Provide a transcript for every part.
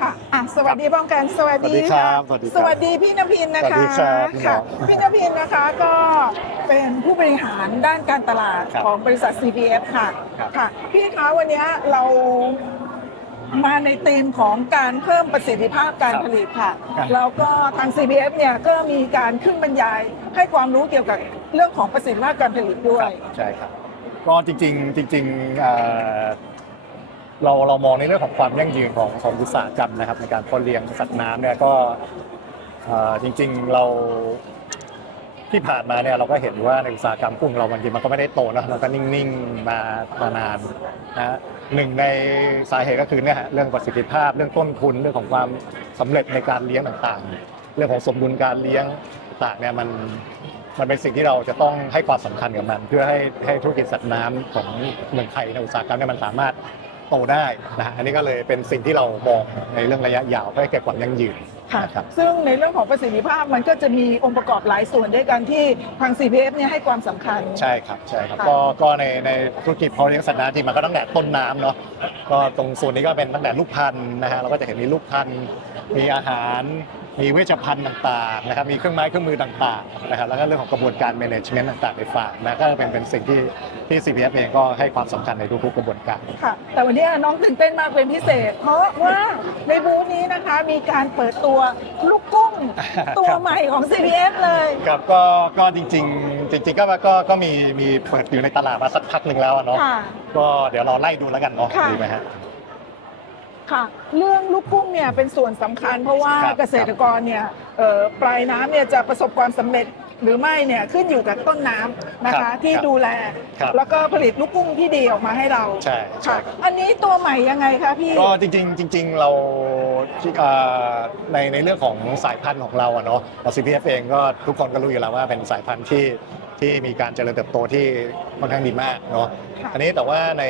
ค่ะอะสวัสดีป้องกันสวัสดีสวัสดีครัค่ะบสวัสดีครับสวัสดีพี่นภินนะคะสวัสดีครับพี่น้ค่ะองพี่นภินนะคะก็เป็นผู้บริหารด้านการตลาดครับของบริษัท CPF ค่ะครับ ค่ะ พี่คะวันนี้เรามาในธีมของการเพิ่มประสิทธิภาพการผลิตค่ะ ครับแล้วก็ทาง CPF เนี่ยก็มีการขึ้นบรรยายให้ความรู้เกี่ยวกับเรื่องของประสิทธิภาพการผลิตด้วย ใช่ครับก็จริงๆจริงๆเอ่อ เราเรามองในเรื่องของความยั่งยืนของของอุตสาหกรรมนะครับ ในการเพาะเลี้ยงสัตว์น้ำเนี่ยก็เอ่อจริงๆเราที่ผ่านมาเนี่ยเราก็เห็นว่าในอุตสาหกรรมกุ้งเราบางทีมันก็ไม่ได้โตนะมันก็นิ่งๆมามานานนะหนึ่งในสาเหตุก็คือเนี่ยฮะเรื่องประสิทธิภาพเรื่องต้นทุนเรื่องของความสำเร็จในการเลี้ยงต่างๆ เรื่องของสมดุลการเลี้ยงต่างเนี่ยมันมันเป็นสิ่งที่เราจะต้องให้ความสำคัญกับมัน เพื่อให้ให้ธุรกิจสัตว์น้ำของเมืองไทยในอุตสาหกรรมเนี่ยมันสามารถ โตได้นะฮะอันนี้ก็เลยเป็นสิ่งที่เรามองในเรื่องระยะยาวเพื่อให้เกิดความยั่งยืน ค่ะนะครับ ซึ่งในเรื่องของประสิทธิภาพมันก็จะมีองค์ประกอบหลายส่วนด้วยกันที่ทาง CPF เนี่ยให้ความสำคัญ ใช่ครับใช่ครับค่ะ ก็ก็ในในธุรกิจเพาะเลี้ยงสัตว์น้ำที่มันก็ตั้งแต่ต้นน้ำเนาะก็ตรงส่วนนี้ก็เป็นตั้งแต่ลูกพันธุ์นะฮะเราก็จะเห็นมีลูกพันธุ์มีอาหาร มีเวชภัณฑ์ต่างๆนะครับมีเครื่องไม้เครื่องมือต่างๆนะครับแล้วก็เรื่องของกระบวนการ management ต่างๆในฟาร์มนะก็เป็นเป็นสิ่งที่ที่ CPF เองก็ให้ความสำคัญในทุกๆกระบวนการ ค่ะ แต่วันนี้น้องตื่นเต้นมากเป็นพิเศษ เพราะว่าในบูธนี้นะคะมีการเปิดตัวลูกกุ้งตัวใหม่ของ CPF เลยครับก็ก็จริง ๆ จริง ๆ ก็ก็ก็มีมีเปิดอยู่ในตลาดมาสักพักหนึ่งแล้วอะเนาะค่ะ ก็เดี๋ยวเราไล่ดูแล้วกันเนาะค่ะ ดีไหมฮะ ค่ะเรื่องลูกกุ้งเนี่ยเป็นส่วนสำคัญเพราะว่าครับ เกษตรกรเนี่ยเอ่อปลายน้ำเนี่ยจะประสบความสำเร็จหรือไม่เนี่ยขึ้นอยู่กับต้นน้ำนะครัคะบที่ครับดูแล ครับแล้วก็ผลิตลูกกุ้งที่ดีออกมาให้เราใช่ใช่ค่ะครับ อันนี้ตัวใหม่ยังไงคะพี่ ก็จริงๆจริง ๆ เราเอ่อในในเรื่องของสายพันธุ์ของเราอะเนาะเรา CPF เองก็ทุกคนก็รู้อยู่แล้วว่าเป็นสายพันธุ์ที่ ที่มีการเจริญเติบโตที่ค่อนข้างดีมากเนาะค่ะอันนี้แต่ว่าใน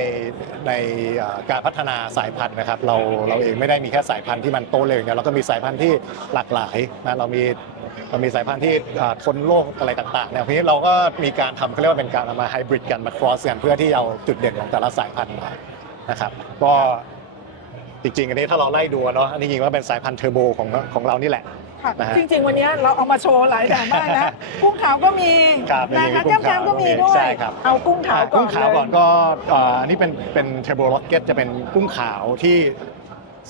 ในเอ่อการพัฒนาสายพันธุ์นะครับ เราเราเองไม่ได้มีแค่สายพันธุ์ที่มันโตเร็วอย่างเดียวเราก็มีสายพันธุ์ที่หลากหลายนะเรามีเรามีสายพันธุ์ที่อ่าทนโรคอะไรต่างๆเนี่ยทีนี้เราก็มีการทำเขาเรียกว่าเป็นการเอามาไฮบริดกันมาครอสกันเพื่อที่เอาจุดเด่นของแต่ละสายพันธุ์มานะครับ ก็จริงๆ อันนี้ถ้าเราไล่ดูอะเนาะอันนี้จริงๆว่าเป็นสายพันธุ์เทอร์โบของของเรานี่แหละ ค่ะนะฮะ จริง ๆ วันนี้เราเอามาโชว์หลายแบบมากนะ กุ้งขาวก็มีครับมีนะคะกุ้แก้งมขาวๆก็มีด้วย ใช่ครับ เอากุ้งขาวก่อนกุ้งขาวก่อนเลย ก็อ่าอันนี้เป็นเป็นเทอร์โบล็อกเก็ตจะเป็นกุ้งขาวที่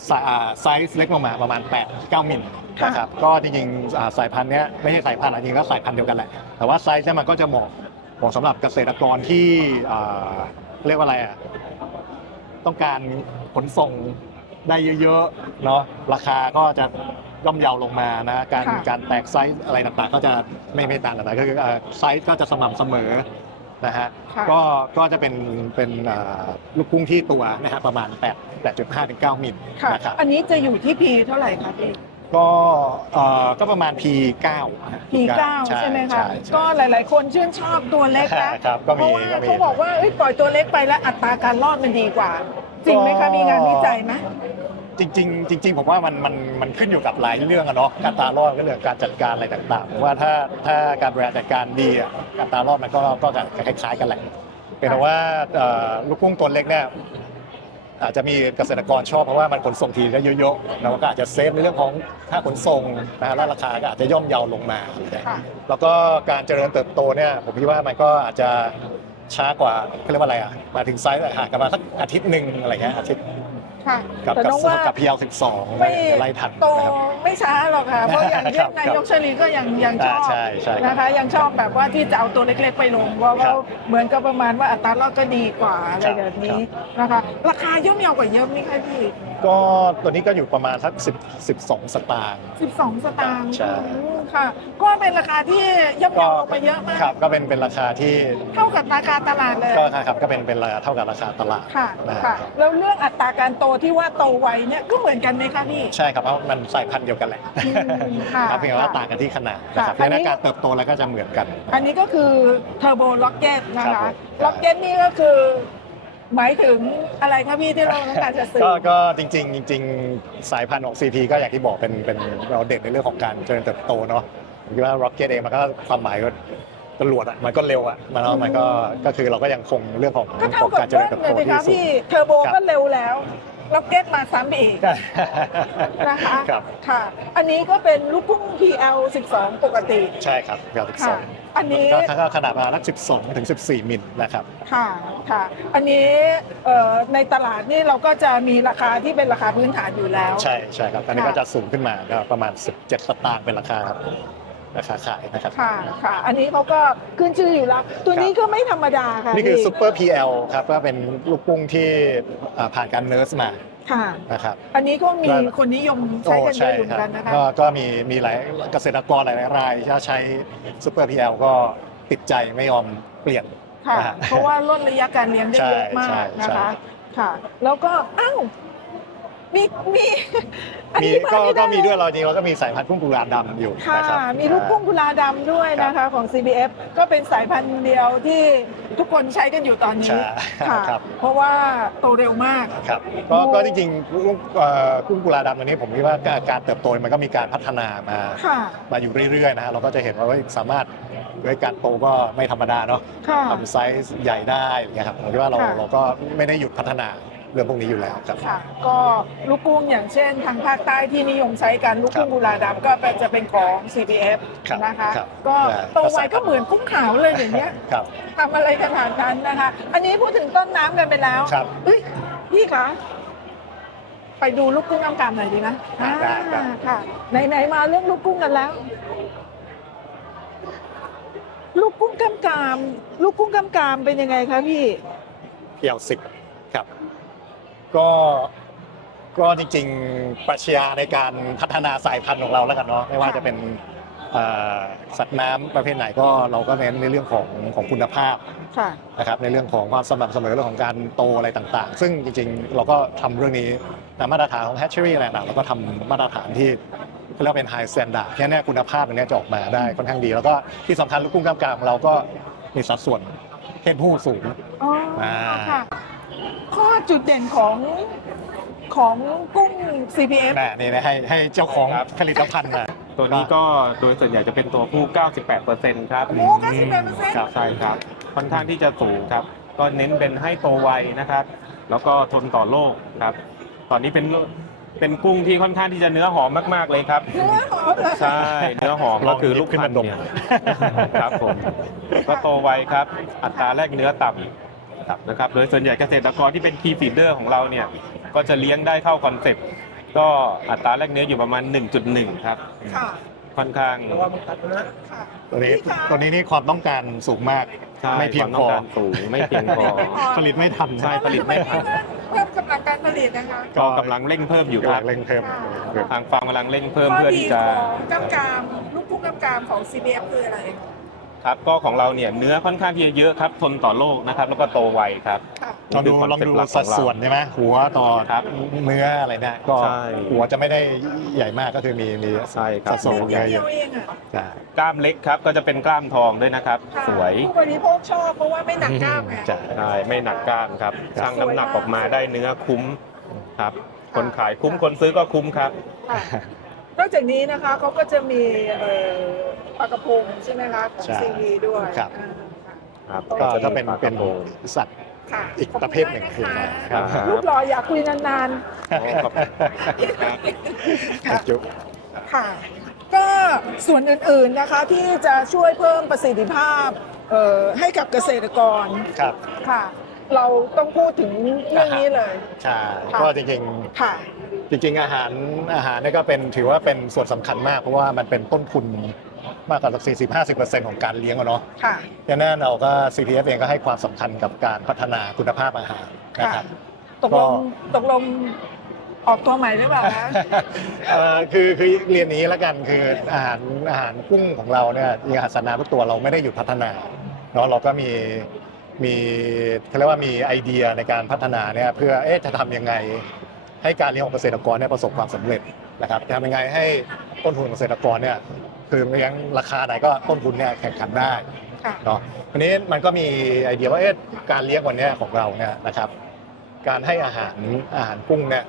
ไซอ่าไซส์เล็กลงมาประมาณ 8 9 มิลนะครับก็จริงๆอ่าสายพันธุ์เนี้ยไม่ใช่สายพันธุ์อะจริงๆก็สายพันธุ์เดียวกันแหละ แต่ว่าไซส์เนี่ยมันก็จะเหมาะเหมาะสำหรับเกษตรกรที่อ่าเรียกว่าอะไรอะต้องการขนส่งได้เยอะๆเนาะราคาก็จะ ย่อมเยาลงมานะการค่ะ การแตกไซส์อะไรต่างๆ ก็จะไม่ไม่ต่างกันนะก็คือเอ่อไซส์ก็จะสม่ำเสมอนะฮะค่ะ ก็ก็จะเป็นเป็นเอ่อลูกกุ้งที่ตัวนะฮะประมาณ8 8.5ถึง9มิลค่ะ นะครับอันนี้จะอยู่ที่พีเท่าไหร่คะพี่ ก็เอ่อก็ประมาณ P9 นะฮะพีเก้าใช่ไหมคะใช่ก็หลาย ๆ คนชื่นชอบตัวเล็กนะครับก็เพมีราะว่าก็มี เขาบอกว่าเอ้ยปล่อยตัวเล็กไปแล้วอัตราการรอดมันดีกว่า จริงไหมคะ มีงานวิจัยไหม จริงๆจริงๆผมว่ามันมันมันขึ้นอยู่กับหลายเรื่องอะเนาะการตารอดก็เรื่องการจัดการอะไรต่างๆผมว่าถ้าถ้าการบริหารจัดการดีอะการตารอดมันก็ก็จะคล้ายๆกันแหละเป็นแต่ว่าเอ่อลูกกุ้งตัวเล็กเนี่ยอาจจะมีเกษตรกรชอบเพราะว่ามันขนส่งทีได้เยอะๆแล้วก็อาจจะเซฟในเรื่องของค่าขนส่งนะฮะแล้วราคาก็อาจจะย่อมเยาลงมาค่ะ แล้วก็การเจริญเติบโตเนี่ยผมคิดว่ามันก็อาจจะช้ากว่าเขาเรียกว่าอะไรอะมาถึงไซส์ห่างกันมาสักอาทิตย์หนึ่งอะไรเงี้ยอาทิตย์ ค่ะกับแต่กับน้องว่า กับพีเอลสิบสองไม่ไล่ทันโตนะครับ ไม่ช้าหรอกค่ะ เพราะอย่างเช่นครับนายกชลีก็ยังยังชอบอ่าใช่ใช่ครับนะคะยังชอบแบบว่าที่จะเอาตัวเล็กๆไปลงเพราะครัว่าบเหมือนกับประมาณว่าอัตรารอดก็ดีกว่าอะไรครับแบบนี้นะคะ ราคาย่อมเยาวกว่าเยอะไหมคะพี่ ก็ตัวนี้ก็อยู่ประมาณสักสิบสิบสองสตางค์ 12 สตางค์ใช่อืมค่ะ ก็เป็นราคาที่ย่อมก็เยาลงไปเยอะมาก ครับก็เป็นเป็นราคาที่เท่ากับราคาตลาดเลย ก็ครับก็เป็นเป็นราคาเท่ากับราคาตลาดค่ะ นะฮะค่ะ แล้วเรื่องอัตราการโตที่ว่าโตไวเนี่ยก็เหมือนกันไหมคะพี่ ใช่ครับเพราะมันสายพันธุ์เดียวกันแหละอืมค่ะครับเพียงแต่ว่าค่ะต่างกันที่ขนาดนะครับค่ะอันในนี้การเติบโตแล้วก็จะเหมือนกัน อันนี้ก็คือเทอร์โบล็อกเก็ตนะครัคะบผม ล็อกเก็ตนี่ก็คือ หมายถึงอะไรคะพี่ที่เราต้องการจะสื่อ ก็ก็จริงๆจริงๆ สายพันธุ์ของ CP ก็อย่างที่บอกเป็นเป็นเราเด่นในเรื่องของการเจริญเติบโตเนาะผมคิดว่า Rocket เองมันก็ความหมายก็จรวดอะมันก็เร็วอะมันแล้วมันก็ก็คือเราก็ยังคงเรื่องของก็ขเท่าองกับการเจริเบิ้ญลเติบเลโตยสิที่คะสูง พี่เทอร์โบครับก็เร็วแล้ว ล็อกเก็ตมาซ้ำอีกนะคะครับค่ะ อันนี้ก็เป็นลูกกุ้ง PL 12 ปกติ ใช่ครับครับค่ะอันนี้ก็ก็ขนาดประมาณสัก12ถึง14 มิลนะครับ ค่ะค่ะ อันนี้เอ่อในตลาดนี่เราก็จะมีราคาที่เป็นราคาพื้นฐานอยู่แล้ว ใช่ใช่ครับ อันนี้ค่ะก็จะสูงขึ้นมาก็ประมาณ 17สตางค์เป็นราคาราคาขายนะครับ ค่ะค่ะ อันนี้เขาก็ขึ้นชื่ออยู่แล้ว ตัวนี้ก็ไม่ธรรมดาค่ะนี่คือพี่ซูเปอร์ PL ครับก็เป็นลูกกุ้งที่อ่าผ่านการเนิร์สมาค่ะ นะครับ อันนี้ก็มีก็คนนิยมใช้กันเยอะอยู่เหมือนกันนะคะ ก็ก็มีมีหลายเกษตรกรหลายๆรายที่ใช้ซูเปอร์ PL ก็ติดใจไม่ยอมเปลี่ยน ค่ะ นะฮะเพราะว่าลดระยะการเลี้ยงได้เยอะมาใช่กใช่นะคะ ค่ะ แล้วก็อ้าว มีมีอันมีนี้พลาก็ไได้ก็มีด้วยเราจริงเราก็มีสายพันธุ์กุ้งกุลาดำอยู่ค่ะ นะครับมีลูกกุ้งกุลาดำด้วยนะคะของ CBF ก็เป็นสายพันธุ์เดียวที่ทุกคนใช้กันอยู่ตอนนี้ใช่ค่ะครับ เพราะว่าโตเร็วมาก ครับก็ก็จริงๆกุ้งเอ่อกุ้งกุลาดำตัวนี้ผมคิดว่าการการเติบโตมันก็มีการพัฒนามาค่ะ มาอยู่เรื่อยๆนะฮะเราก็จะเห็นว่าเฮ้ยสามารถด้วยการโตก็ไม่ธรรมดาเนาะค่ะ ทำไซส์ใหญ่ได้อย่างเงี้ยครับผมคิดว่าเราค่ะ เราก็ไม่ได้หยุดพัฒนา เรื่องพวกนี้อยู่แล้วครับ ค่ะก็ลูกกุ้งอย่างเช่น ทางภาคใต้ที่นิยมใช้กันลูกกุ้งครับกุลาดำก็เป็นจะเป็นของ CBF ครับนะคะ ครับก็ได้โตไวก็เหมือนกุ้งขาวเลยอย่างเงี้ยครับ ทำอะไรขนาดนั้นนะคะ อันนี้พูดถึงต้นน้ำกันไปแล้วครับเฮ้ยพี่คะไปดูลูกกุ้งน้ำกามหน่อยดีนะได้ได้ได้ อ่าค่ะไหนๆมาเรื่องลูกกุ้งกันแล้ว ลูกกุ้งกำกาม ลูกกุ้งกำกามเป็นยังไงคะพี่ เกี่ยวสิบครับ ก็ก็จริงๆปรัชญาในการพัฒนาสายพันธุ์ของเราแล้วกันเนาะไม่ว่าค่ะจะเป็นเอ่อสัตว์น้ำประเภทไหนก็เราก็เน้นในเรื่องของของคุณภาพค่ะ นะครับในเรื่องของความสม่ำเสมอเรื่องของการโตอะไรต่างๆ ซึ่งจริงๆ เราก็ทำเรื่องนี้ตามมาตรฐานของ hatchery อะไรต่างๆเราก็ทำมาตรฐานที่เขาเรียกว่าเป็น high standard แค่เนี้ยคุณภาพอันเนี้ยจะออกมาได้ค่อนข้างดี แล้วก็ที่สำคัญลูกกุ้งกล้ามกรามของเราก็มีสัดส่วนเพศผู้สูง อ๋อ อ่า ค่ะ ข้อจุดเด่นของของกุ้ง CPF แม่นี่นะให้ให้เจ้าของครับผลิตภัณฑ์มา ตัวนี้ก็โดยส่วนใหญ่จะเป็นตัวผู้ 98%ครับโอ้98%ครับใช่ครับ ค่อนข้างที่จะสูงครับ ก็เน้นเป็นให้โตไวนะครับ แล้วก็ทนต่อโรคครับ ตอนนี้เป็นเป็นกุ้งที่ค่อนข้างที่จะเนื้อหอมมาก ๆ เลยครับ เนื้อหอมเลยใช่ เนื้อหอมก็คือลูกขึ้นพัมานดธุ์มเนี่ยครับผม ก็โตไวครับ อัตราแรกเนื้อต่ำ ครับนะครับโดยส่วนใหญ่เกษตรกรที่เป็นคีฟีเดอร์ของเราเนี่ยก็จะเลี้ยงได้เข้าคอนเซ็ปต์ก็อัตราแรกเนื้ออยู่ประมาณ 1.1 ครับ ค่ะค่อนข้าง ค่ะตัวนี้พี่คะตัวนี้นี่ความต้องการสูงมาก ใช่ไม่เพียงควาพอต้การสูงไม่เพียงพอ ผลิตไม่ทัน ใช่ผลิตไม่ทัน เพิ่มกำลังการผลิตนะคะก็กำลังเร่งเพิ่มอยู่คกำลัรับงเร่งเพิ่มทางฟาร์มกำลังเร่งเพิ่มข้อเพื่อดีที่ขจะ องกำกามลูกกุ้งกำกามของ CBF คืออะไรค รับก็ของเราเนี่ยเนื้อค่อนข้างที่จะเยอะครับทนต่อโรคนะครับแล้วก็โตไวครับค่ะลองดูลองดูสัดส่วนใช่ไหมหัวต่อครับ เนื้ออะไรเนี่ยก็ใช่ หัวจะไม่ได้ใหญ่มากก็คือมีมีใช่ครับสัดส่วนเดีเยยวอะเองอะๆใช่กล้ามเล็กครับก็จะเป็นกล้ามทองด้วยนะครับ ค่ะสวยผู้บริโภคชอบเพราะว่าไม่หนักกล้ามไง ใช่ ใช่ไม่หนักกล้ามครับชั่งน้ำหนักออกมาได้เนื้อคุ้มครับ คนขายคุ้มคนซื้อก็คุ้มครับ ค่ะ นอกจากนี้นะคะเขาก็จะมีเอ่อปลากระพงใช่ไหมคะของใช่ซีวีด้วยครับ อ่าครับก็ก็เป็นปลากเป็นระพงสัตว์ค่ะอีกประเภทหนึ่งขอบคือณอะไรมากครับนะคะรูปหล่ออยากคุยนานโอ้ขอบคุณครับ ๆค่ะ จุ๊บ ค่ะก็ส่วนอื่นๆนะคะที่จะช่วยเพิ่มประสิทธิภาพเอ่อให้กับเกษตรกรครับค่ะ เราต้องพูดถึงเรื่องนี้เลย ใช่ค่ะ ก็จริงค่ะๆ จริงๆอาหารอาหารเนี่ยก็เป็นถือว่าเป็นส่วนสำคัญมาก เพราะว่ามันเป็นต้นทุนมากกว่าสัก40-50%ของการเลี้ยงอะเนาะค่ะ ดังนั้นเราก็ CPF เองก็ให้ความสำคัญกับการพัฒนาคุณภาพอาหารนะครับ ตกลงตกลง ออกตัวใหม่หรือเปล่าคะ เอ่อคือคือเรียนนี้แล้วกันคืออาหารอาหารกุ้งของเราเนี่ยอาหารสัตว์น้ำทุกตัวเราไม่ได้หยุดพัฒนาเนาะเราก็มีมีเขาเรียกว่ามีไอเดียในการพัฒนาเนี่ยเพื่อเอ๊ะจะทำยังไง ให้การเลี้ยงของเกษตรกรเนี่ยประสบความสำเร็จนะครับจะทำยังไงให้ต้นทุนของเกษตรกรเนี่ยคือเลี้ยงราคาไหนก็ต้นทุนเนี่ยแข่งขันได้ค่ะเนาะวันนี้มันก็มีไอเดียว่าเอ๊ะการเลี้ยงวันเนี้ยของเราเนี่ยนะครับ การให้อาหารอาหารกุ้งเนี่ย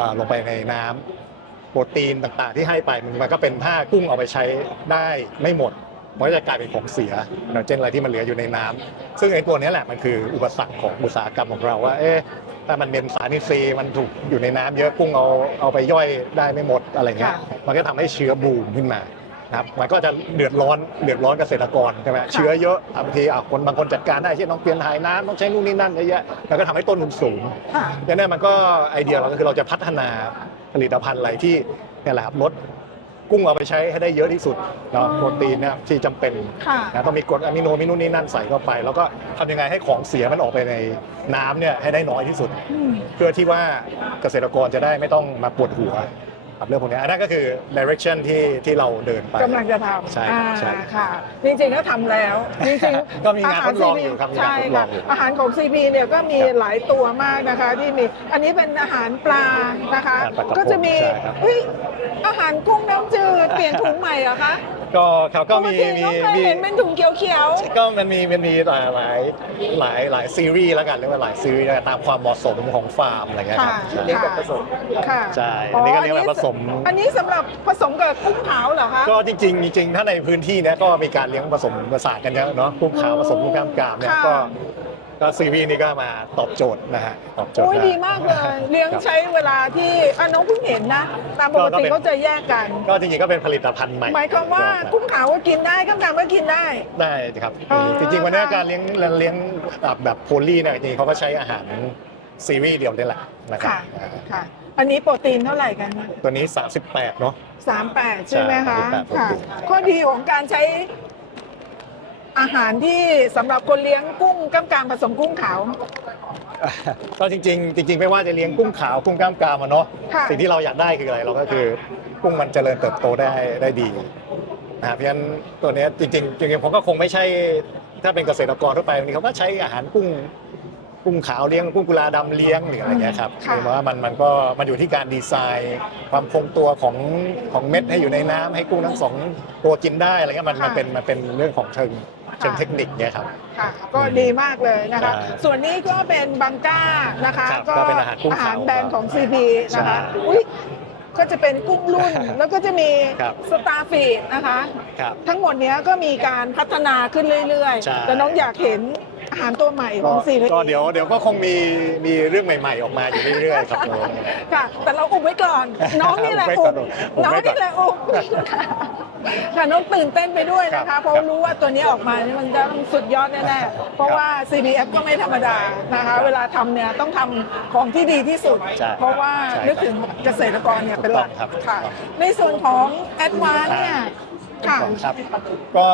อ่าลงไปในน้ำโปรตีนต่างๆ ที่ให้ไปมันก็เป็นถ้ากุ้งเอาไปใช้ได้ไม่หมดมันก็จะกลายเป็นของเสียเนอะเช่นอะไรที่มันเหลืออยู่ในน้ำซึ่งไอ้ตัวเนี้ยแหละมันคืออุปสรรคของอุตสาหกรรมของเราว่าเอ๊ะ ถ้ามันเป็นสารอินทรีย์มันถูกอยู่ในน้ำเยอะกุ้งเอาเอาไปย่อยได้ไม่หมดอะไรเงี้ย ค่ะ มันก็ทำให้เชื้อบูมขึ้นมานะครับมันก็จะเดือดร้อนเดือดร้อนเกษตรกรใช่ไหมเชื้อเยอะบางทีอะคนบางคนจัดการได้เช่นต้องเปลี่ยนถ่ายน้ำต้องใช้นู่นนี่นั่นเยอะแยะแล้วก็ทำให้ต้นทุนสูง ค่ะ ดังนั้นมันก็ไอเดียเราก็คือเราจะพัฒนาผลิตภัณฑ์อะไรที่เนี่ยแหละครับลด กุ้งเอาไปใช้ให้ได้เยอะที่สุดเนาะอ๋อโปรตีนเนี่ยที่จำเป็นค่ะนะต้องมีกรดอะมิโนมินู่นนี่นั่นใส่เข้าไป แล้วก็ทำยังไงให้ของเสียมันออกไปในน้ำเนี่ยให้ได้น้อยที่สุด อืม เพื่อที่ว่าเกษตรกรจะได้ไม่ต้องมาปวดหัว กับเรื่องพวกนี้อันนั้นก็คือ direction ที่ที่เราเดินไป กำลังจะทำใช่อ่าใช่ค่ะ จริงๆก็ทำแล้ว จริงๆก็มีงานหรทดลองอยู่ครับมีงานใช่ทดลค่ะองอยู่อาหารของ CP เนี่ยก็มีครับหลายตัวมากนะคะ ที่มี อันนี้เป็นอาหารปลานะคะ อาหารปลากระพงก็จะมีใช่ครับ เฮ้ยอาหารกุ้งน้ำจืดเปลี่ยนถุงใหม่เหรอคะ ก็เขาก็มีปติมีน้องเคยมีเห็นเป็นถุงเขียวก็มันมีมันมีหลายหลายหลายหลายซีรีส์แล้วกันเรียกว่าหลายซีรีส์แล้วกันตามความเหมาะสมของฟาร์มอะไรๆเงี้ยคค่ะรับใช่ เลี้ยงแบบผสม ค่ะใช่อันนี้ก็เรียกแบบผสม อันนี้สำหรับผสมกับกุ้งเผาเหรอคะ ก็จริงๆจริงๆถ้าในพื้นที่เนี้ยก็มีการเลี้ยงผสมผสานกันเยอะเนาะกุ้งขาวผสมกุ้งกล้ามกรามเนี่ยค่ะก็ ก็ซีรีส์นี้ก็มาตอบโจทย์นะฮะตอบโจทย์โอ้ยได้ดีมากเลย เลี้ยงครับใช้เวลาที่อะน้องเพิ่งเห็นนะ ตามปกก็ติเป็นเขาจะแยกกัน ก็จริงๆก็เป็นผลิตภัณฑ์ใหม่หมายความว่ากุ้งขาวก็กินได้ข้างกลางก็กินได้ ได้ครับอ๋อจริงๆวันนี้การเลี้ยงเลี้ยงแบบแบบโพลีเนี่ยจริงๆเขาก็ใช้อาหารซีรีส์เดียวนี่แหละนะครับค่ะค่ะอันนี้โปรตีนเท่าไหร่กัน ตัวนี้ 38 เนาะ38 ใช่ไหมคะใช่38ค่ะโปรตีนข้อดีของการใช้ อาหารที่สำหรับคนเลี้ยงกุ้งกล้ามกรามผสมกุ้งขาว ก็จริงๆจริงๆ ไม่ว่าจะเลี้ยงกุ้งขาวกุ้งกล้ามกรามอะเนาะค่ะ สิ่งที่เราอยากได้คืออะไรเราก็คือกุ้งมันเจริญเติบโตได้ได้ดีนะครับเพราะฉะนั้นตัวเนี้ยจริงๆจริงๆผมก็คงไม่ใช่ ถ้าเป็นเกษตรกรทั่วไปบางทีเขาก็ใช้อาหารกุ้งกุ้งขาวเลี้ยงกุ้งกุลาดำเลี้ยงหรืออะไรเงี้ยครับค่ะเพราะว่ามันมันก็มันอยู่ที่การดีไซน์ ความคงตัวของของเม็ดให้อยู่ในน้ำให้กุ้งทั้งสองตัวกินได้อะไรเงี้ยมันมันเป็นมันเป็นเรื่องของเชิง เชิงเทคนิคเนี่ยครับ ค่ะก็ดีมากเลยนะคะ ใช่ส่วนนี้ก็เป็นบังก้านะคะครับก็เป็นอาหารกุ้งขาวอาหารแบรนด์ของ CP นะคะใช่อุ้ยก็จะเป็นกุ้งรุ่น แล้วก็จะมีครับ สตาร์ฟีดนะคะ ครับ ทั้งหมดเนี้ยก็มีการพัฒนาขึ้นเรื่อยใช่ ๆ แต่น้องอยากเห็นอาหารตัวใหม่ของ CP ก็เดี๋ยวเดี๋ยวก็คงมีมีเรื่องใหม่ ๆ ออกมาอยู่เรื่อยๆครับน้องค่ะ แต่เราอุบไว้ก่อน น้องนี่แหละอุอุบบไว้ก่อนอุบน้องไว้ก่อน นี่แหละอุบ ค่ะน้องตื่นเต้นไปด้วยนะครัคะ บเพราะรู้ว่าตัวนี้ออกมานี่มันจะต้องสุดยอดแน่ๆเพราะว่า CBF ก็ไม่ธรรมดานะคะ เวลาทำเนี่ยต้องทำของที่ดีที่สุด ใช่เพราะว่าใช่ครับนึกถึงเกษตรกรเนี่ยเป็นหลักถูกต้องครับ ค่ะ ในส่วนของแอดวานเนี่ยค่ะ ครับก็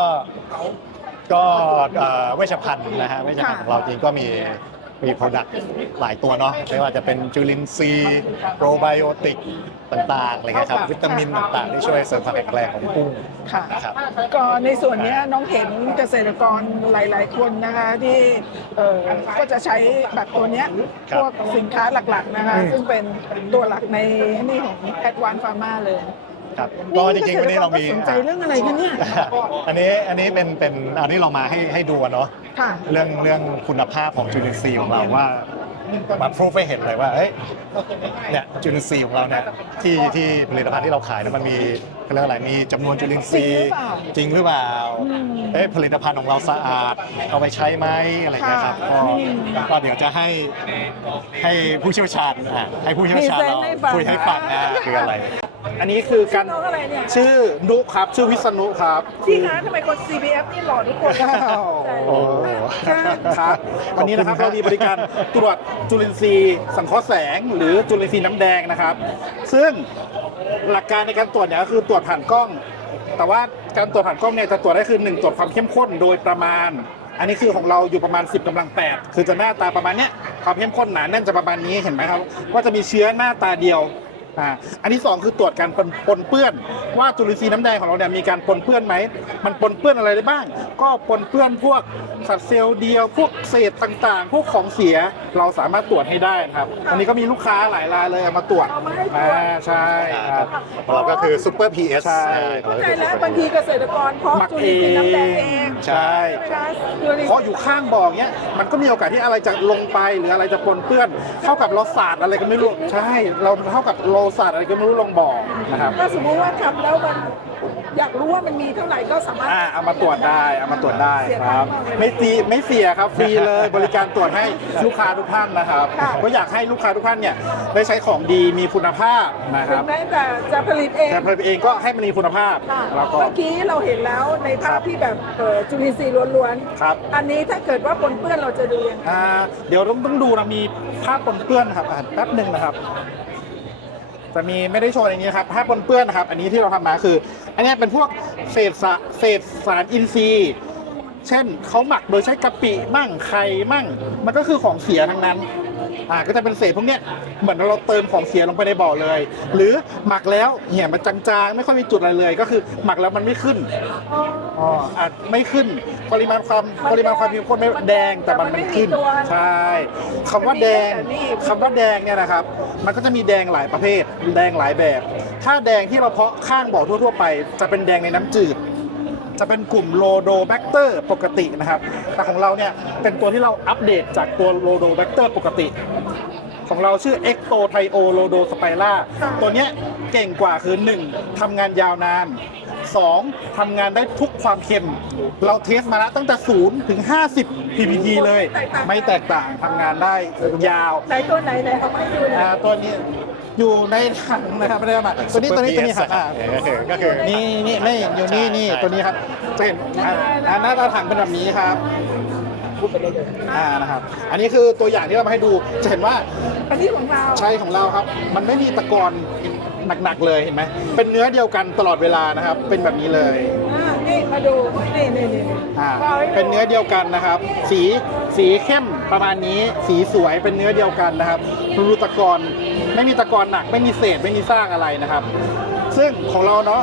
ก็เอ่อเวชภัณฑ์นะฮะเวชภัณฑ์ค่ะของเราจริงก็มี มีโปรดักต์หลายตัวเนาะไม่ว่าจะเป็นจุลินทรีย์โปรไบโอติกต่างๆอะไรเงี้ยครับวิตามินต่างๆ ที่ช่วยเสริมความแข็งแรงของกุ้งค่ะครับก็ในส่วนเนี้ยน้องเห็นเกษตรกรหลาย ๆ คนนะคะที่เอ่อก็จะใช้แบบตัวเนี้ยครับพวกสินค้าหลักๆนะคะอืมซึ่งเป็นตัวหลักในนี่ของ Advanced Pharma เลย ครับก็จริงๆวันนี้เรามีกษตกก็สนใจเรื่องอะไรกันเนี่ยอันนี้อันนี้เป็นเป็นอันนี้เรามาให้ให้ดูอะเนาะค่ะเรื่องเรื่องคุณภาพของจุลินทรีย์ของเราว่ามาพรูฟให้เห็นเลยว่าเฮ้ยเนี่ยจุลินทรีย์ของเราเนี่ยที่ที่ผลิตภัณฑ์ที่เราขายเนี่ยมันมีเขาเรียกอะไรมีจำนวนจุลินทรีย์จริงหรือเปล่าอืมเอ้ยผลิตภัณฑ์ของเราสะอาดเอาไปใช้ไหมอะไรอย่างเงี้ยครับค่ะก็อืมก็เดี๋ยวจะให้ให้ผู้เชี่ยวชาญอะให้ผู้เชี่ยวชาญเราพรีเซนต์ให้ฟังคุยให้ฟังนะคืออะไร อันนี้คือการน้องอะไรเนี่ยชื่อนุครับชื่อวิษณุครับ พี่คะทำไมคน CBF นี่หล่อทุกคนอ้าวโอ้ค่ะครับวันนี้นะครับขอบคุณครับเรามีบริการตรวจจุลินทรีย์สังเคราะห์แสง หรือจุลินทรีย์น้ำแดงนะครับ ซึ่งหลักการในการตรวจเนี่ยก็คือตรวจผ่านกล้อง แต่ว่าการตรวจผ่านกล้องเนี่ยจะตรวจได้คือหนึ่งตรวจความเข้มข้นโดยประมาณ อันนี้คือของเราอยู่ประมาณ 10กำลัง8คือจะหน้าตาประมาณเนี้ยความเข้มข้นหนาแน่นจะประมาณนี้เห็นไหมครับว่าจะมีเชื้อหน้าตาเดียว อ่าอันที่สองคือตรวจการปนปนเปื้อน ว่าจุลินทรีย์น้ำแดงของเราเนี่ยมีการปนเปื้อนไหม มันปนเปื้อนอะไรได้บ้าง ก็ปนเปื้อนพวกสัตว์เซลล์เดียว พวกเศษต่างๆ พวกของเสียเราสามารถตรวจให้ได้นะครับอันนี้ก็มีลูกค้าหลายรายเลยเอามาตรวจเอามาให้ตรวจอ่าใช่ครับ ของเราก็คือซูเปอร์พีเอส ใช่ เข้าใจแล้วบางทีเกษตรกรเพาะหมักจุลินทรีย์น้ำแดงเองใช่ใช่ไหมคะจุลินทเพราะรีย์อยู่ข้างบ่อเนี้ยมันก็มีโอกาสที่อะไรจะลงไปหรืออะไรจะปนเปื้อน เท่ากับเราสาดอะไรก็ไม่รู้ใช่ เราเท่ากับโลสาดอะไรก็ไม่รู้ลงบ่อนะครับถ้าสมมุติว่าทำแล้วมันอยากรู้ว่ามันมีเท่าไหร่ก็สามารถ อ่าเอามาตรวจได้เอามาตรวจได้เสียคตัรับงค์มากเลยไม่ตีไม่เสียครับฟรีเลยบริการตรวจให้ลูกค้าทุกท่านนะครับค่ะ ก็อยากให้ลูกค้าทุกท่านเนี่ยได้ใช้ของดีมีคุณภาพนะคถึรับงแม้แต่จะผลิตเองแต่ผลิตเองก็ให้มันมีคุณภาพค่ะแล้วก็ เมื่อกี้เราเห็นแล้วในภาพที่แบบเอ่อจุลินทรีย์ล้วนครับๆอันนี้ถ้าเกิดว่าปนเปื้อนเราจะดูยังไงอ่าเดี๋ยวต้องต้องดูนะมีภาพปนเปื้อนครับอ่าแป๊บหนึ่งนะครับ จะมีไม่ได้โชว์ในนี้ครับภาปนเปื้อนนะครับ อันนี้ที่เราทำมาคือ อันนี้เป็นพวกเศษสเศษสารอินทรีย์ เช่นเขาหมักโดยใช้กะปิมั่งไข่มั่ง มันก็คือของเสียทั้งนั้น อ่าก็จะเป็นเศษพวกเนี้ยเหมือนเราเติมของเสียลงไปในบ่อเลย หรือหมักแล้วเหี่ยมันจางๆ ไม่ค่อยมีจุดอะไรเลย ก็คือหมักแล้วมันไม่ขึ้นอ๋ออาจไม่ขึ้นปริมาณความปริมาณความเข้มข้นไม่แดงแต่มันไม่ขึ้นใช่คำว่าแดงคำว่าแดงเนี่ยนะครับ มันก็จะมีแดงหลายประเภท แดงหลายแบบ ถ้าแดงที่เราเพาะข้างบ่อทั่ว ๆ ไป จะเป็นแดงในน้ำจืด จะเป็นกลุ่มโลโดแบคเตอร์ปกตินะครับ แต่ของเราเนี่ยเป็นตัวที่เราอัปเดตจากตัวโลโดแบคเตอร์ปกติ ของเราชื่อ e x t o t h i o l o d o s p i r a ตัวเนี้ยเก่งกว่าคือ 1. ทำงานยาวนาน 2. ทำงานได้ทุกความเค็ม เราเทสมาแล้วตั้งแต่ 0 ถึง 50 ppt เลย ไม่แตกต่างทำงานได้ยาว ไหนตัวไหนไหนเอามาให้ดูหนะ อ่าตัวนี้ อยู่ในถังนะครับไม่ได้เอามาตัวนี้ตัวนี้ตัวนี้ครับอ่าก็คือก็คือนี่นี่นี่อยู่นี่นี่ใช่ตัวนี้ครับจะเห็นอ่าอ่าหน้าตาถังเป็นแบบนี้ครับพูดไปได้เลยอ่านะครับ อันนี้คือตัวอย่างที่เรามาให้ดู จะเห็นว่าอันนี้ของเราใช้ของเราครับ มันไม่มีตะกอนหนักๆเลยเห็นไหม เป็นเนื้อเดียวกันตลอดเวลานะครับ เป็นแบบนี้เลย อ่านี่มาดู นี่นี่นี่อ่าอาให้ดูเป็นเนื้อเดียวกันนะครับ สี สีเข้มประมาณนี้ สีสวยเป็นเนื้อเดียวกันนะครับรูตะกอน ไม่มีตะกอนหนัก ไม่มีเศษไม่มีซากอะไรนะครับ ซึ่งของเราเนาะ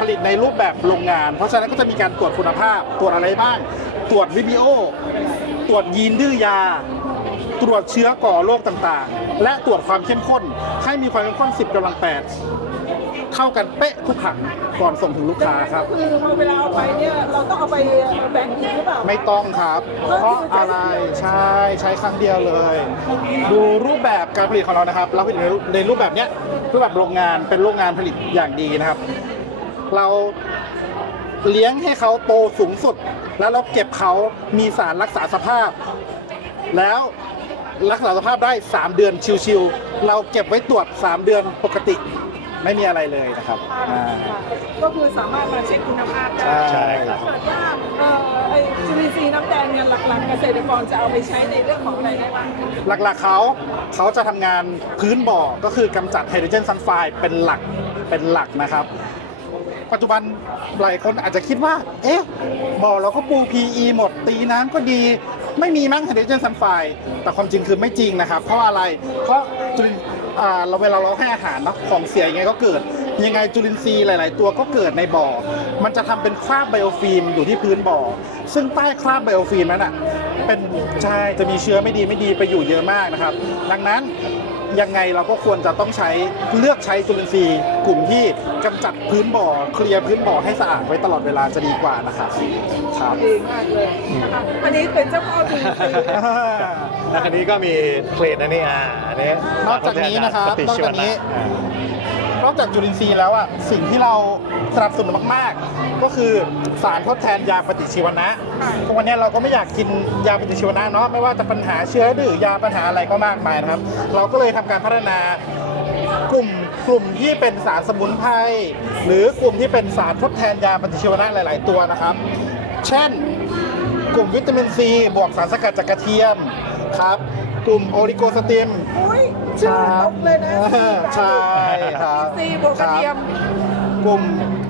ผลิตในรูปแบบโรงงาน เพราะฉะนั้นก็จะมีการตรวจคุณภาพ ตรวจอะไรบ้าง ตรวจวิบิโอ ตรวจยีนดื้อยา ตรวจเชื้อก่อโรคต่างๆ และตรวจความเข้มข้น ให้มีความเข้มข้น 10กำลัง8 เท่ากันเป๊ะทุกถังก่อนส่งถึงลูกค้าครับก็คือพอเวลาเอาไปเนี่ยเราต้องเอาไปแบ่งอีกหรือเปล่า ไม่ต้องครับ เพราะอะไรใช่ใช้ครั้งเดียวเลย ดูรูปแบบการผลิตของเรานะครับ เราผลิตในรูปในรูปแบบเนี้ยรูปแบบโรงงานเป็นโรงงานผลิตอย่างดีนะครับ เราเลี้ยงให้เขาโตสูงสุด แล้วเราเก็บเขามีสารรักษาสภาพ แล้วรักษาสภาพได้ 3 เดือนชิวๆเราเก็บไว้ตรวจ 3 เดือนปกติ ไม่มีอะไรเลยนะครับอ่า ก็คือสามารถมาเช็คคุณภาพได้ใช่ถ้าเกิดว่าเอ่อไอ้จุลินทรีย์น้ำแดงเนี่ยหลักๆ เกษตรกรจะเอาไปใช้ในเรื่องของอะไรได้บ้างหลักๆเขาเขาจะทำงานพื้นบ่อก็คือกำจัดไฮโดรเจนซัลไฟด์เป็นหลักเป็นหลักนะครับ ปัจจุบันหลายคนอาจจะคิดว่า เอ๊ะบ่อเราก็ปู PE หมดตีน้ำก็ดี ไม่มีมั้งไฮโดรเจนซัลไฟด์แต่ความจริงคือไม่จริงนะครับ เพราะอะไรเพราะจุลิน อ่าเราเวลาเราให้อาหารเนาะของเสียยังไงก็เกิด ยังไงจุลินทรีย์หลาย ๆ ตัวก็เกิดในบ่อ มันจะทำเป็นคราบไบโอฟิล์มอยู่ที่พื้นบ่อ ซึ่งใต้คราบไบโอฟิล์มนั้นอะเป็นใช่จะมีเชื้อไม่ดีไม่ดีไปอยู่เยอะมากนะครับ ดังนั้น ยังไงเราก็ควรจะต้องใช้เลือกใช้จุลินทรีย์กลุ่มที่กำจัดพื้นบ่อเคลียร์พื้นบ่อให้สะอาดไว้ตลอดเวลาจะดีกว่านะครับครับ ดีมากเลยนะคะอันนี้เป็นเจ้าพ่อจุลินทรีย์ แล้วคันนี้ก็มีเคลดนะนี่อ่าอันนี้นอกจากนี้นะครับปฏินอกชีวจากนี้ อ่าน อกจากจุลินทรีย์แล้วอะสิ่งที่เราสนับสนุนมาก ๆ ก็คือสารทดแทนยาปฏิชีวนะทุกวันนี้เราก็ไม่อยากกินยาปฏิชีวนะเนาะไม่ว่าจะปัญหาเชื้อดื้อยาปัญหาอะไรก็มากมายนะครับ เราก็เลยทำการพัฒนากลุ่มกลุ่มที่เป็นสารสมุนไพรหรือกลุ่มที่เป็นสารทดแทนยาปฏิชีวนะหลาย ๆ ตัวนะครับ เช่น กลุ่มวิตามินซีบวกสารสกัดจากกระเทียมครับ กลุ่มโอลิโกสติมอุ้ย ชื่อตกเลยนะใช่ครับซีโบวกกระเทียม กลุ่ม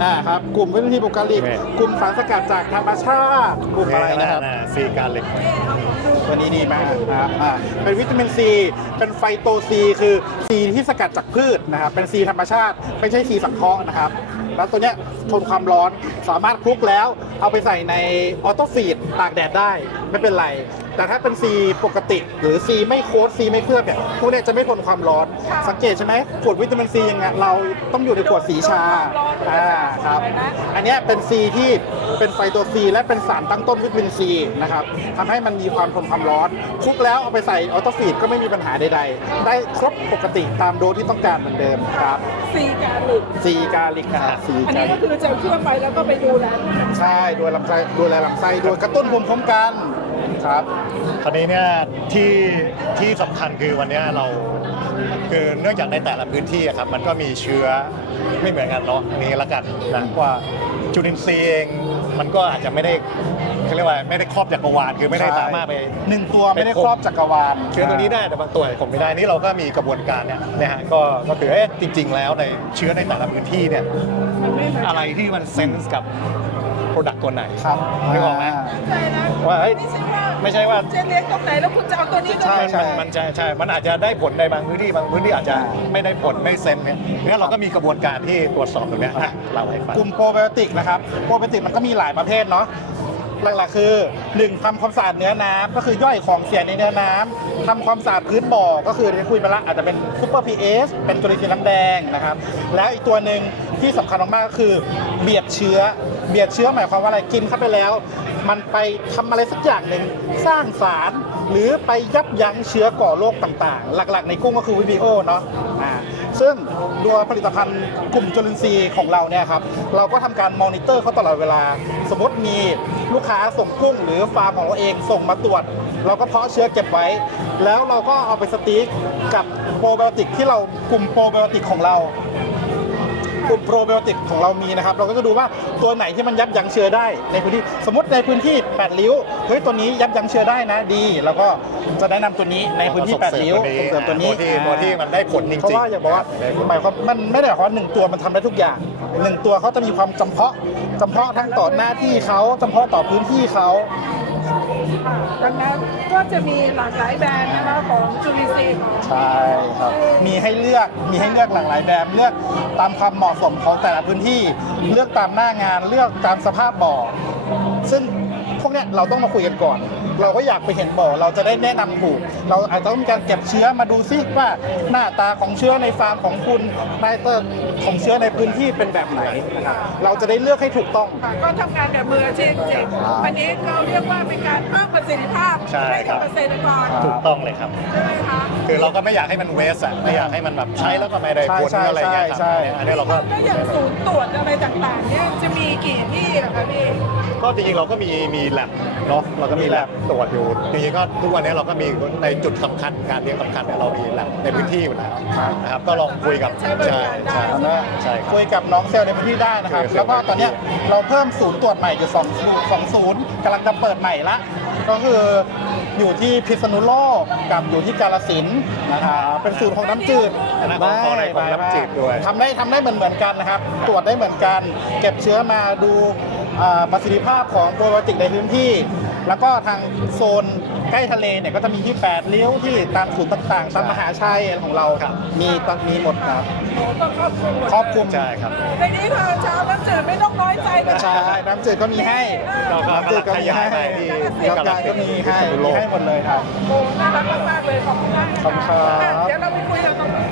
อ่าครับกลุ่มวิตามินบุคลิกโอเคกลุ่มสารสกัดจากธรรมชาติกลุ่มอะไรนะครับซีการลิกตัวนี้ดีมากนะครับอ่าเป็นวิตามินซีเป็นไฟโตซีคือซีที่สกัดจากพืชนะครับเป็นซีธรรมชาติ ไม่ใช่ซีสังเคราะห์นะครับแล้วตัวเนี้ยทนความร้อนสามารถคลุกแล้ว เอาไปใส่ในออโต้ฟีดตากแดดได้ไม่เป็นไร แต่แต่ถ้าเป็นซีปกติ หรือซีไม่โค้ดซีไม่เคลือบเนี่ยพวกเนี้ยจะไม่ทนความร้อนค่ะสังเกตใช่ไหมขวดวิตามินซียังไงเราต้องอยู่ในขวดสีชาโดนความร้อนอ่าครับสวยนะอันเนี้ยเป็นซีที่เป็นไฟตัวซีและเป็นสารตั้งต้นวิตามินซีนะครับทำให้มันมีความทนความร้อนคลุกแล้วเอาไปใส่ออโตฟีดก็ไม่มีปัญหาใดๆ ได้ครบปกติตามโดสที่ต้องการเหมือนเดิมครับซีการลิกซีกาลิกนะครับซีอันกานี้ลิก็กคือจะเคลือบไปแล้วก็ไปดูแล ใช่ดูแลลำไส้ดูแลลำไส้โดยกระตุ้นภูมิคุ้มกัน ครับคราวนี้เนี่ยที่ที่สำคัญคือวันเนี้ยเราคือเนื่องจากในแต่ละพื้นที่อะครับมันก็มีเชื้อไม่เหมือนกันเนาะอันนี้ละกันนะว่าจุลินทรีย์เองมันก็อาจจะไม่ได้เขาเรียกว่าไม่ได้ครอบจักรวาลคือไม่ได้ใช่สามารถไป หนึ่งตัวไม่ได้ครอบจักรวาล เชื้อตัวนี้ได้แต่บางตัวผมไม่ได้นี่เราก็มีกระบวนการเนี่ยนะฮะก็ก็คือเอ๊ะจริง ๆ แล้วในเชื้อในแต่ละพื้นที่เนี่ยมันไม่เหมือนอะไรที่มันเซนส์กับ โปรดักต์ตัวไหนครับนึกออกไหมใจนะว่าเฮ้ย ไม่ใช่ว่าไม่ใช่ว่าจะเลี้ยงตรงไหนแล้วคุณจะเอาตัวนี้ใช่มันมันมันใช่ใช่ มันอาจจะได้ผลในบางพื้นที่บางพื้นที่อาจจะไม่ได้ผลไม่เซนเนี่ยงั้นเราก็มีกระบวนการที่ตรวจสอบตรงเนี้ยอะเราให้ฟัง กลุ่มโปรไบโอติกนะครับ โปรไบโอติกมันก็มีหลายประเภทเนาะ หลักๆ คือ1ทำความสะอาดเนื้อน้ำก็คือย่อยของเสียในเนื้อน้ำทำความสะอาดพื้นบ่อ ก็คือที่คุยไปละอาจจะเป็นซูเปอร์พีเอสเป็นจุลินทรีย์น้ำแดงนะครับ แล้วอีกตัวหนึ่งที่สำคัญมากๆก็คือเบียดเชื้อ เบียดเชื้อหมายความว่าอะไรกินเข้าไปแล้ว มันไปทำอะไรสักอย่างหนึ่งสร้างสาร หรือไปยับยั้งเชื้อก่อโรคต่างๆ หลักๆ ในกุ้งก็คือวิบิโอเนาะอ่าซึ่งตัวผลิตภัณฑ์กลุ่มจุลินทรีย์ของเราเนี่ยครับเราก็ทำการมอนิเตอร์เขาตลอดเวลา สมมติมีลูกค้าส่งกุ้งหรือฟาร์มของเราเองส่งมาตรวจ เราก็เพาะเชื้อเก็บไว้ แล้วเราก็เอาไปสติ๊กกับโปรไบโอติกที่เรากลุ่มโปรไบโอติกของเรา กลุ่มโปรไบโอติกของเรามีนะครับ เราก็จะดูว่าตัวไหนที่มันยับยั้งเชื้อได้ในพื้นที่ สมมติในพื้นที่ 8 ริ้วเฮ้ยตัวนี้ยับยั้งเชื้อได้นะดี แล้วก็จะแนะนำตัวนี้ในพื้นที่ 8 ริ้วส่งเสริมตัวนี้ตัวที่ตัวที่มันได้ผลจริงๆเพราะว่าอย่าบอกว่าหมายความมันไม่ได้หมายความว่าหนึ่งตัวมันทำได้ทุกอย่างหนึ่งตัวเขาจะมีความจำเพาะจำเพาะทั้งต่อหน้าที่เขาจำเพาะต่อพื้นที่เขา ค่ะดังนั้นก็จะมีหลากหลายแบรนด์นะคะของจุลินทรีย์ของ ใช่ครับ มีให้เลือก มีให้เลือกหลากหลายแบบเลือกตามความเหมาะสมของแต่ละพื้นที่ เลือกตามหน้างาน เลือกตามสภาพบ่อ ซึ่งพวกเนี้ยเราต้องมาคุยกันก่อน เราก็อยากไปเห็นบ่อเราจะได้แนะนำถูก เราอาจจะต้องมีการเก็บเชื้อมาดูซิว่าหน้าตาของเชื้อในฟาร์มของคุณหน้าตาของเชื้อในพื้นที่เป็นแบบไหนนะครับเราจะได้เลือกให้ถูกต้อง ค่ะก็ทำงานแบบมืออาชีพจริงๆวันนี้เขาเรียกว่าเป็นการเพิ่มประสิทธิภาพใช่ให้ครักับ บเกษตรกรถูกต้องเลยครับ ใช่ไหมคะคือเราก็ไม่อยากให้มันเวสอะไม่อยากให้มันแบบใช้แล้วก็ไม่ได้ผลใช่ใช่อะไรเงี้ยคใช่รับอันนี้เราก็แล้วอย่างศูนย์ตรวจอะไรต่างๆเนี่ยจะมีกี่ที่อะคะพี่ ก็จริงๆเราก็มีมีแลบเนาะเราก็มีแลบตรวจอยู่จริงๆก็ทุกวันนี้เราก็มีในจุดสำคัญการเลี้ยงสำคัญเนี่ยเรามีแลบในพื้นที่อยู่แล้วนะครับก็ลองคุยกับใช้บริการได้ใช่นะใช่ครับ คุยกับน้องเซลล์ในพื้นที่ได้นะครับคุยกับแล้วก็เซลล์ตอนเนี้ยเราเพิ่มศูนย์ตรวจใหม่อยู่สองสองศูนย์กำลังจะเปิดใหม่ละ ก็คืออยู่ที่พิษณุโลกกับอยู่ที่กาลสินธุ์นะครับเป็นศูนย์ของน้ำจืดอันนั้นของของในของน้ำจืดด้วย ทำได้ทำได้เหมือนเหมือนกันนะครับ ตรวจได้เหมือนกัน เก็บเชื้อมาดูอ่า ประสิทธิภาพของโปรไบโอติกในพื้นที่ แล้วก็ทางโซนใกล้ทะเลเนี่ยก็จะมีที่แปดเลี้ยวที่ตามศูนย์ต่างๆตามมหาชัยของเราครับ มีตอนมีหมดครับโอ้ก็ครอบคลุมหมดครอบคลุมใช่ครับในนี้ค่ะชาวน้ำจืดไม่ต้องน้อยใจกันใช่น้ำจืดก็มีให้เราก็น้ำจืดก็มีให้ขยายไปที่ที่น้ำกาฬกายสิก็นธุ์มีให้พิษณุโลมีกให้หมดเลยครับโอ้น่ารักมากๆเลยขอบคุณมากนะขอบคุณครับอะเดี๋ยวเราไปคุยกันตรงนี้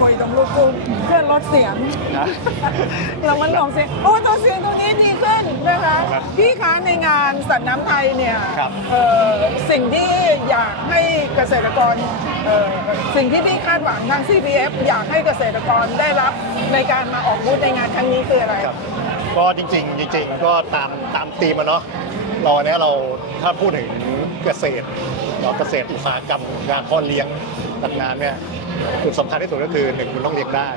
คุยตรงลูกกุ้งเพื่อนลดเสียงนะเรามันลงเสียงโอ้ตัวเสียงตัวนี้ดีขึ้นนะคะครับพี่คะในงานสัตว์น้ำไทยเนี่ยครับ เอ่อสิ่งที่อยากให้เกษตรกรเอ่อสิ่งที่พี่คาดหวังทาง CPF อยากให้เกษตรกรได้รับในการมาออกบูธในงานครั้งนี้คืออะไร ครับก็จริงๆจริงๆก็ตามตามธีมอะเนาะเราเนี้ยเราถ้าพูดถึงเกษตรเนาะเกษตรอุตสาหกรรมงานเพาะเลี้ยงจัดงานเนี่ย จุดสำคัญที่สุดก็คือหนึ่งคุณต้องเลี้ยงได้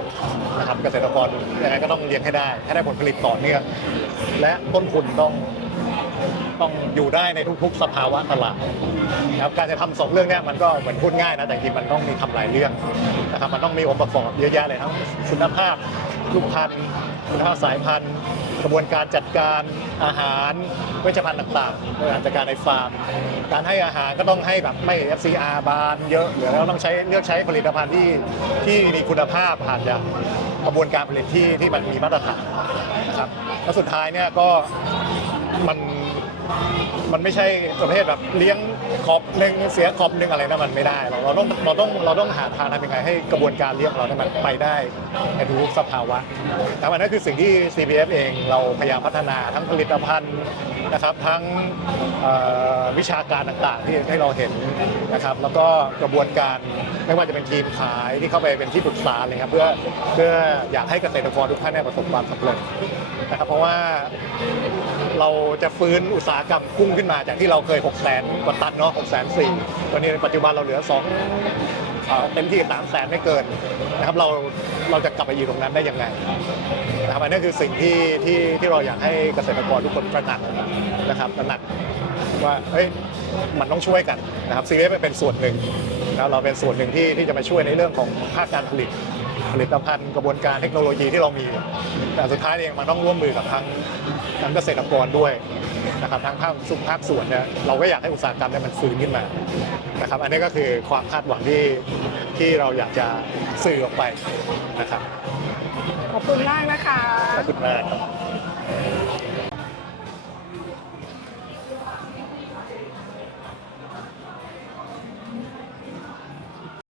นะครับเกษตรกรยังไงก็ต้องเลี้ยงให้ได้ ให้ได้ผลผลิตต่อเนื่องและต้นทุนต้องต้องอยู่ได้ในทุกๆ สภาวะตลาดนะครับการจะทำสองเรื่องเนี้ยมันก็เหมือนพูดง่ายนะแต่จริงมันต้องมีทำหลายเรื่องนะครับมันต้องมีองค์ประกอบเยอะแยะเลยทั้งคุณภาพลูกพันธุ์คุณภาพสายพันธุ์ กระบวนการจัดการอาหารเวชภัณฑ์ต่างๆในการจัดการในฟาร์ม การให้อาหารก็ต้องให้แบบไม่ FCR บานเยอะหรือเราต้องใช้เลือกใช้ผลิตภัณฑ์ที่ที่มีคุณภาพผ่านจากกระบวนการผลิตที่ที่มันมีมาตรฐานนะครับแล้วสุดท้ายเนี่ยก็มันมันไม่ใช่ประเภทแบบเลี้ยง ขอบหนึ่งเสียขอบหนึ่งอะไรนะมันไม่ได้เราเราต้องเราต้องเราต้องหาทางทำยังไงให้กระบวนการเลี้ยงของเราเนี่ยมันไปได้ในทุกสภาวะแต่อันนั้นคือสิ่งที่ CBF เองเราพยายามพัฒนาทั้งผลิตภัณฑ์นะครับทั้งวิชาการต่างๆ ที่ให้เราเห็นนะครับแล้วก็กระบวนการไม่ว่าจะเป็นทีมขายที่เข้าไปเป็นที่ปรึกษาเลยครับเพื่อเพื่ออยากให้เกษตรกรทุกท่านเนี่ยประสบความสำเร็จนะครับเพราะว่าเราจะฟื้นอุตสาหกรรมกุ้งขึ้นมาจากที่เราเคย6 0 0 0 0 0กว่าตันเนาะ6 0 0 0 0 4ตอนนี้ปัจจุบันเราเหลือ2เอ่อเต็มที่3 0 0 0 0 0ไม่เกินนะครับเราเราจะกลับไปอยู่ตรงนั้นได้ยังไงนะครับอันนี้คือสิ่งที่ที่ที่เราอยากให้เกษตรกรทุกคนตระหนักนะครับตระหนักว่าเฮ้ยมันต้องช่วยกันนะครับซีเรียเป็นส่วนหนึ่งแล้วเราเป็นส่วนหนึ่งที่ที่จะมาช่วยในเรื่องของภาคการผลิตผลิตภัณฑ์กระบวนการเทคโนโลยีที่เรามีแต่สุดท้ายเองมันต้องร่วมมือกับทั้งทั้งเกษตรกรด้วย นะครับทั้งภาคสุขภาคส่วนเนี่ยเราก็อยากให้อุตสาหกรรมเนี่ยมันฟื้นขึ้นมานะครับอันนี้ก็คือความคาดหวังที่ที่เราอยากจะสื่อออกไปนะครับ ขอบคุณมากนะคะ ขอบคุณมากครับ